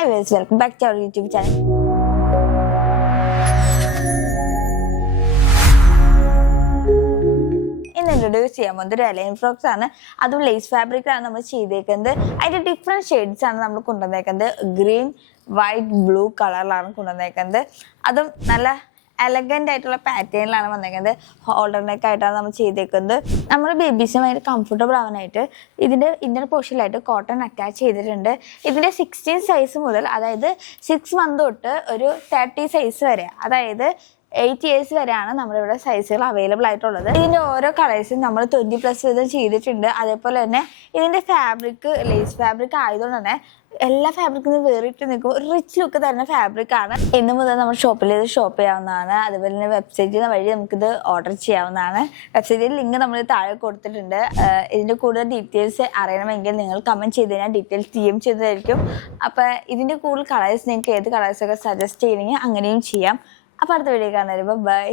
Hi guys, welcome back to our YouTube channel. Introduce ചെയ്യാൻ പോകുന്നത് ഒരു അലൈൻ ഫ്രോക്സ് ആണ്. അതും ലേസ് ഫാബ്രിക്കാണ് നമ്മൾ ചെയ്തേക്കുന്നത്. അതിന്റെ ഡിഫറെന്റ് ഷെയ്ഡ്സ് ആണ് നമ്മൾ കൊണ്ടുവന്നേക്കുന്നത്. ഗ്രീൻ, വൈറ്റ്, ബ്ലൂ കളറിലാണ് കൊണ്ടുവന്നേക്കുന്നത്. അതും നല്ല എലഗന്റ് ആയിട്ടുള്ള പാറ്റേണിലാണ് വന്നേക്കുന്നത്. ഹോൾഡർ നെക്ക് ആയിട്ടാണ് നമ്മൾ ചെയ്തേക്കുന്നത്. നമ്മൾ ബേബീസുമായിട്ട് കംഫർട്ടബിൾ ആവാനായിട്ട് ഇതിന്റെ ഇന്നർ പോർഷനിലായിട്ട് കോട്ടൺ അറ്റാച്ച് ചെയ്തിട്ടുണ്ട്. ഇതിന്റെ 16 സൈസ് മുതൽ, അതായത് 6 മന്ത് തൊട്ട് ഒരു 30 സൈസ് വരെ, അതായത് 8 ഇയേഴ്സ് വരെയാണ് നമ്മളിവിടെ സൈസുകൾ അവൈലബിൾ ആയിട്ടുള്ളത്. ഇതിന്റെ ഓരോ കളേഴ്സും നമ്മൾ 20+ വീതം ചെയ്തിട്ടുണ്ട്. അതേപോലെ തന്നെ ഇതിന്റെ ഫാബ്രിക് ലേസ് ഫാബ്രിക് ആയതുകൊണ്ട് തന്നെ എല്ലാ ഫാബ്രിക്കിൽ നിന്ന് വേറിട്ട് നിൽക്കും, ഒരു റിച്ച് ലുക്ക് തരുന്ന ഫാബ്രിക് ആണ്. ഇന്ന് മുതൽ നമ്മൾ ഷോപ്പിൽ ഇത് ഷോപ്പ് ചെയ്യാവുന്നതാണ്. അതുപോലെ തന്നെ വെബ്സൈറ്റിൽ വഴി നമുക്കിത് ഓർഡർ ചെയ്യാവുന്നതാണ്. വെബ്സൈറ്റിൽ ലിങ്ക് നമ്മൾ താഴെ കൊടുത്തിട്ടുണ്ട്. ഇതിന്റെ കൂടുതൽ ഡീറ്റെയിൽസ് അറിയണമെങ്കിൽ നിങ്ങൾ കമന്റ് ചെയ്ത് കഴിഞ്ഞാൽ ഡീറ്റെയിൽസ് DM ചെയ്തതായിരിക്കും. അപ്പൊ ഇതിന്റെ കൂടുതൽ കളേഴ്സ് നിങ്ങൾക്ക് ഏത് കളേഴ്സൊക്കെ സജസ്റ്റ് ചെയ്യണമെങ്കിൽ അങ്ങനെയും ചെയ്യാം. അപ്പോൾ അടുത്ത വീഡിയോ കാണാൻ ബൈ.